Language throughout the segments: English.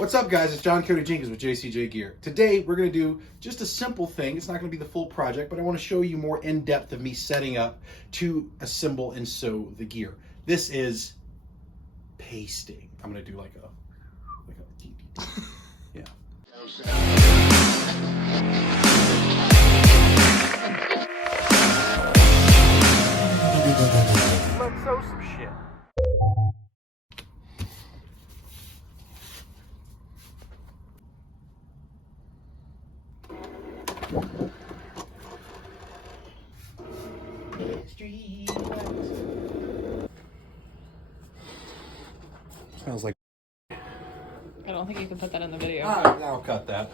What's up, guys? It's John Cody Jenkins with JCJ Gear. Today, we're going to do just a simple thing. It's not going to be the full project, but I want to show you more in depth of me setting up to assemble and sew the gear. This is pasting. I'm going to do like a yeah. Let's sew some shit. Smells like. I don't think you can put that in the video. I'll cut that.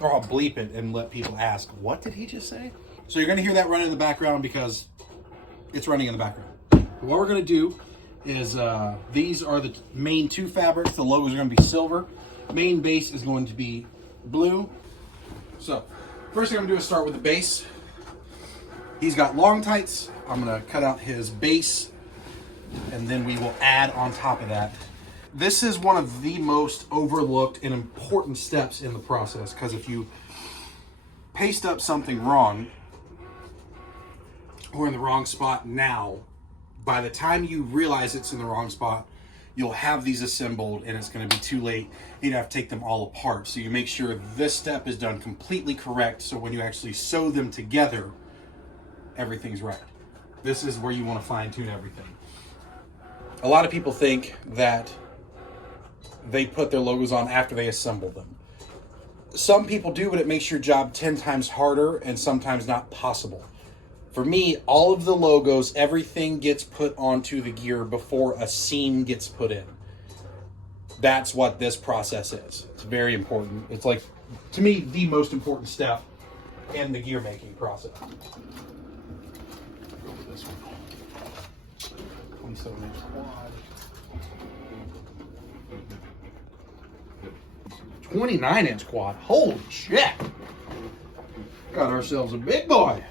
Or I'll bleep it and let people ask, what did he just say? So you're going to hear that running in the background because it's running in the background. What we're going to do is these are the main two fabrics. The logos are going to be silver. Main base is going to be blue. So first thing I'm going to do is start with the base. He's got long tights. I'm going to cut out his base and then we will add on top of that. This is one of the most overlooked and important steps in the process, because if you paste up something wrong or in the wrong spot now, by the time you realize it's in the wrong spot, you'll have these assembled and it's going to be too late. You'd have to take them all apart. So you make sure this step is done completely correct, so when you actually sew them together, everything's right. This is where you want to fine-tune everything. A lot of people think that they put their logos on after they assemble them. Some people do, but it makes your job 10 times harder and sometimes not possible. For me, all of the logos, everything gets put onto the gear before a seam gets put in. That's what this process is. It's very important. It's like, to me, the most important step in the gear making process. Go with this one. 27-inch quad. 29-inch quad. Holy shit. Got ourselves a big boy.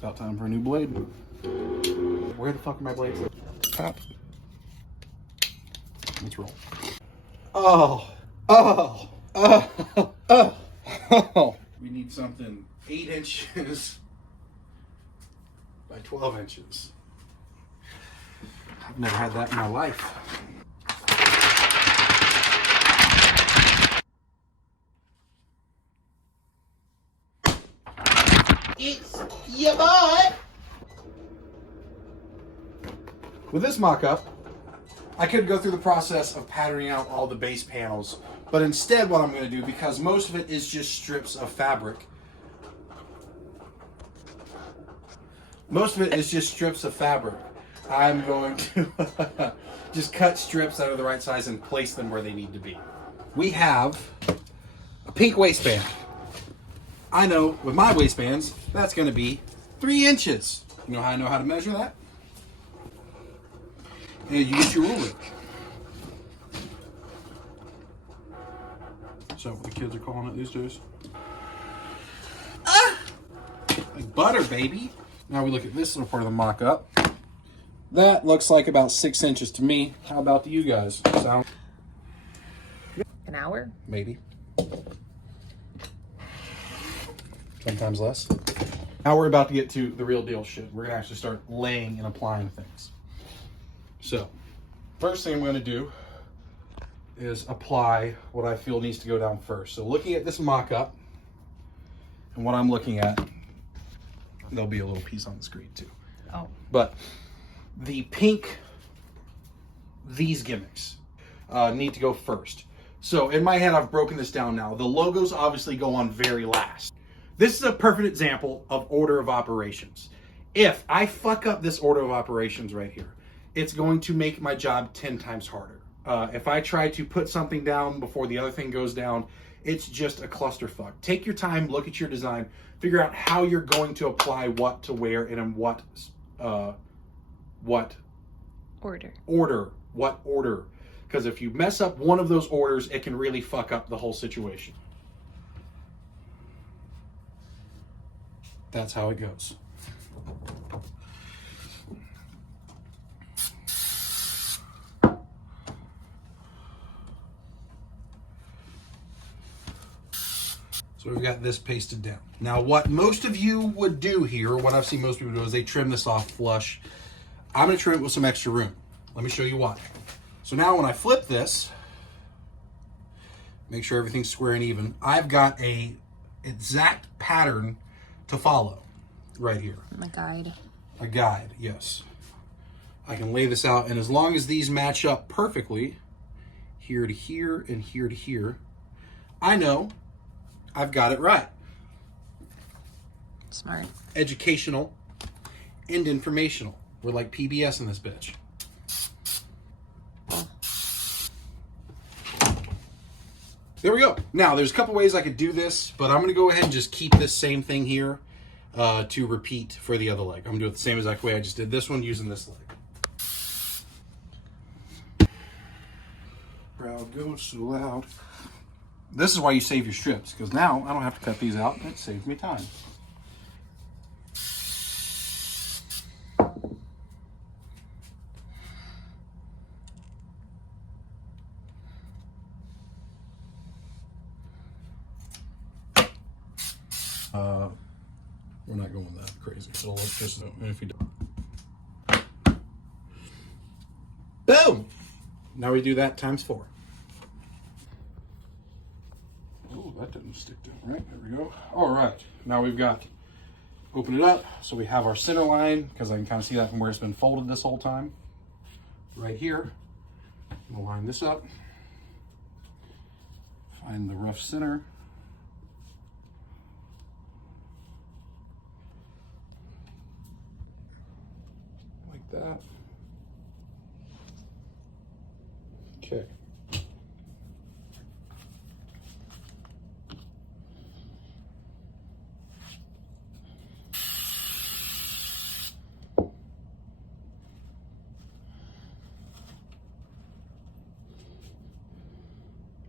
About time for a new blade. Where the fuck are my blades? Top. Let's roll. Oh. We need something 8 inches by 12 inches. I've never had that in my life. It's your boy! With this mock-up, I could go through the process of patterning out all the base panels, but instead what I'm going to do, because most of it is just strips of fabric, I'm going to just cut strips that are the right size and place them where they need to be. We have a pink waistband. I know with my waistbands, that's going to be 3 inches. You know how I know how to measure that? And you get your ruler. Is that what the kids are calling it these days? Like butter, baby. Now we look at this little part of the mock-up. That looks like about 6 inches to me. How about to you guys? Sound? An hour? Maybe. Sometimes less. Now we're about to get to the real deal shit. We're gonna actually start laying and applying things. So, first thing I'm gonna do is apply what I feel needs to go down first. So looking at this mock-up and what I'm looking at, there'll be a little piece on the screen too. Oh. But the pink, these gimmicks need to go first. So in my head, I've broken this down now. The logos obviously go on very last. This is a perfect example of order of operations. If I fuck up this order of operations right here, it's going to make my job 10 times harder. If I try to put something down before the other thing goes down, it's just a clusterfuck. Take your time, look at your design, figure out how you're going to apply what to where and in what order. because if you mess up one of those orders, it can really fuck up the whole situation. That's how it goes. So we've got this pasted down. Now what most of you would do here, what I've seen most people do, is they trim this off flush. I'm going to trim it with some extra room. Let me show you why. So now when I flip this, make sure everything's square and even, I've got a exact pattern to follow right here. A guide. A guide, yes. I can lay this out, and as long as these match up perfectly, here to here and here to here, I know I've got it right. Smart. Educational and informational. We're like PBS in this bitch. There we go. Now, there's a couple ways I could do this, but I'm going to go ahead and just keep this same thing here to repeat for the other leg. I'm going to do it the same exact way I just did this one using this leg. Proud goes so loud. This is why you save your strips, because now I don't have to cut these out, and it saves me time. We're not going that crazy. So let's just, if we don't. Boom! Now we do that times 4. Oh, that didn't stick down right. There we go. All right. Now we've got, open it up. So we have our center line, because I can kind of see that from where it's been folded this whole time. Right here. We'll line this up. Find the rough center. Like that. Okay.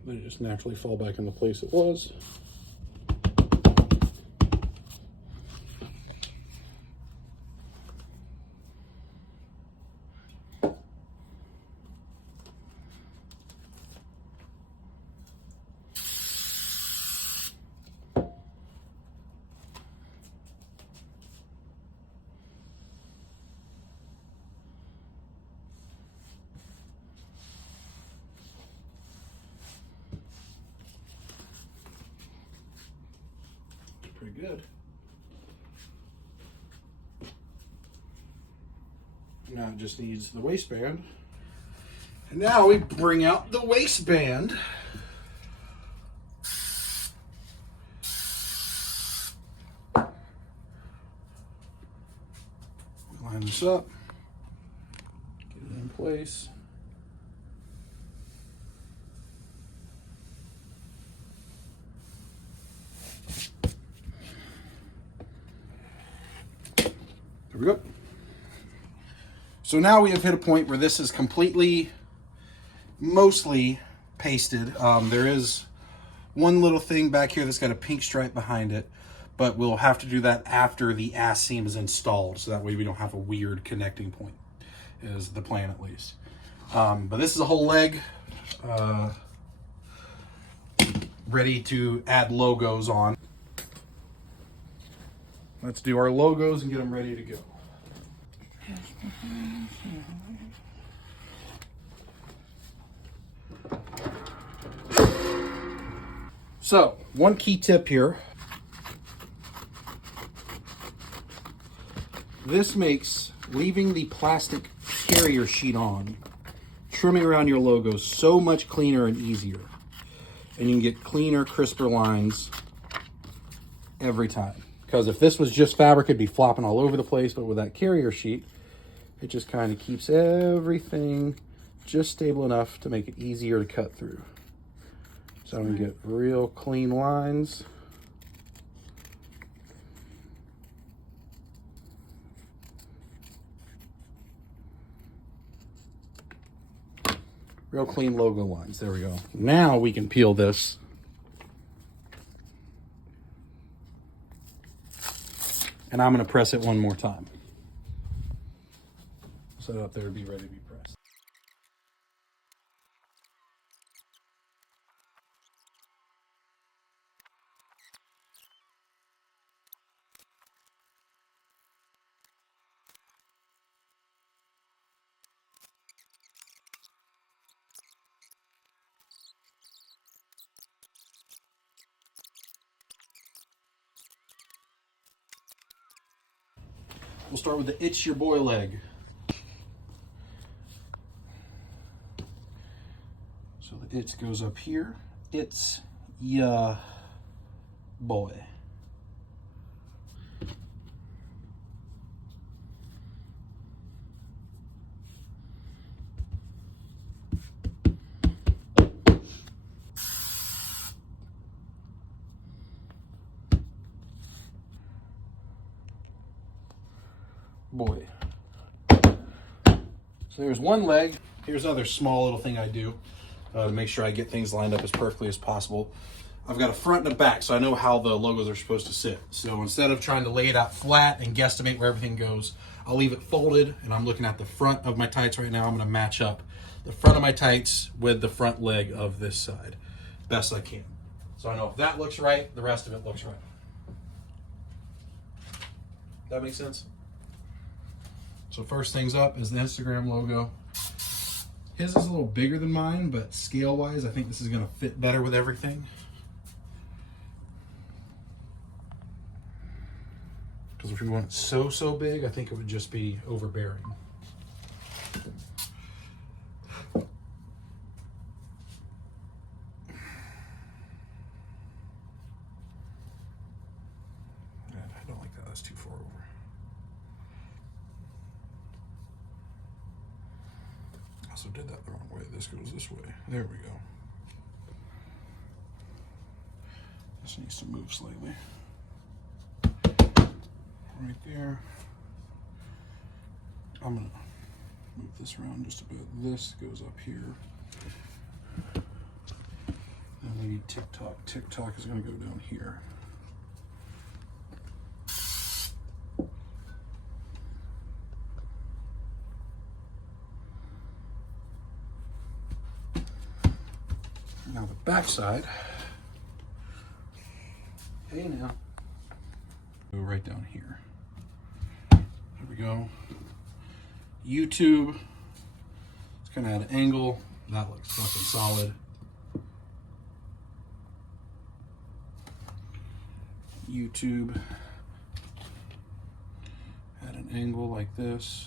Let it just naturally fall back in the place it was. Pretty good. Now it just needs the waistband. And now we bring out the waistband. Line this up. Get it in place. There we go. So now we have hit a point where this is completely, mostly pasted. There is one little thing back here that's got a pink stripe behind it, but we'll have to do that after the ass seam is installed, so that way we don't have a weird connecting point, is the plan at least. But this is a whole leg ready to add logos on. Let's do our logos and get them ready to go. So, one key tip here. This makes leaving the plastic carrier sheet on, trimming around your logos so much cleaner and easier. And you can get cleaner, crisper lines every time. Because if this was just fabric, it'd be flopping all over the place. But with that carrier sheet, it just kind of keeps everything just stable enough to make it easier to cut through. So we get real clean lines. Real clean logo lines. There we go. Now we can peel this. And I'm going to press it one more time. Set it up there to be ready to be pressed. We'll start with the It's Your Boy leg. So the It's goes up here. It's ya boy. Boy. So there's one leg. Here's another small little thing I do to make sure I get things lined up as perfectly as possible. I've got a front and a back, so I know how the logos are supposed to sit. So instead of trying to lay it out flat and guesstimate where everything goes, I'll leave it folded, and I'm looking at the front of my tights right now. I'm going to match up the front of my tights with the front leg of this side best I can. So I know if that looks right, the rest of it looks right. That makes sense? So first things up is the Instagram logo. His is a little bigger than mine, but scale-wise, I think this is going to fit better with everything. Because if we want it so big, I think it would just be overbearing. I don't like that. That's too far over. I also did that the wrong way. This goes this way. There we go. This needs to move slightly. Right there. I'm gonna move this around just a bit. This goes up here. And we need TikTok. TikTok is gonna go down here. Now the back side. Hey now. Go right down here. There we go. YouTube. It's kind of at an angle. That looks fucking solid. YouTube. At an angle like this.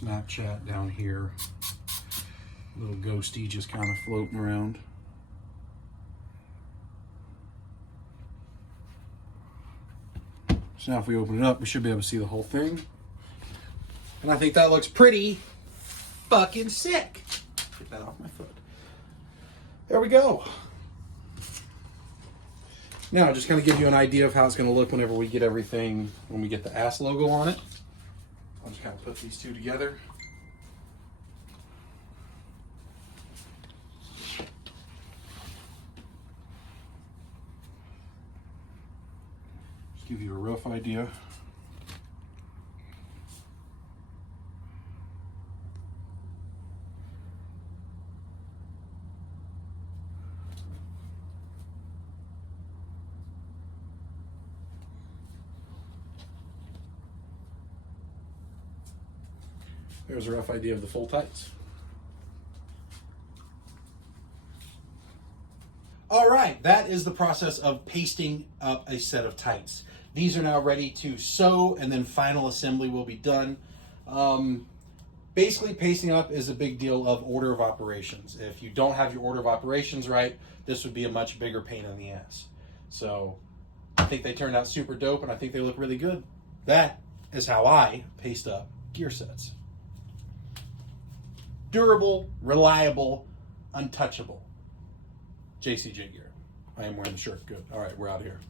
Snapchat down here. Little ghosty just kind of floating around. So now if we open it up, we should be able to see the whole thing. And I think that looks pretty fucking sick. Get that off my foot. There we go. Now, just kind of give you an idea of how it's going to look whenever we get everything, when we get the ass logo on it. I'll just kind of put these two together. Just give you a rough idea. There's a rough idea of the full tights. All right, that is the process of pasting up a set of tights. These are now ready to sew, and then final assembly will be done. Basically, pasting up is a big deal of order of operations. If you don't have your order of operations right, this would be a much bigger pain in the ass. So I think they turned out super dope, and I think they look really good. That is how I paste up gear sets. Durable, reliable, untouchable. JCJ gear. I am wearing the shirt. Good. All right, we're out of here.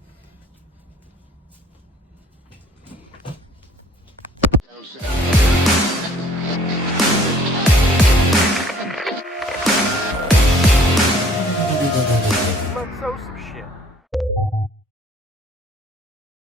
Let's sew some shit.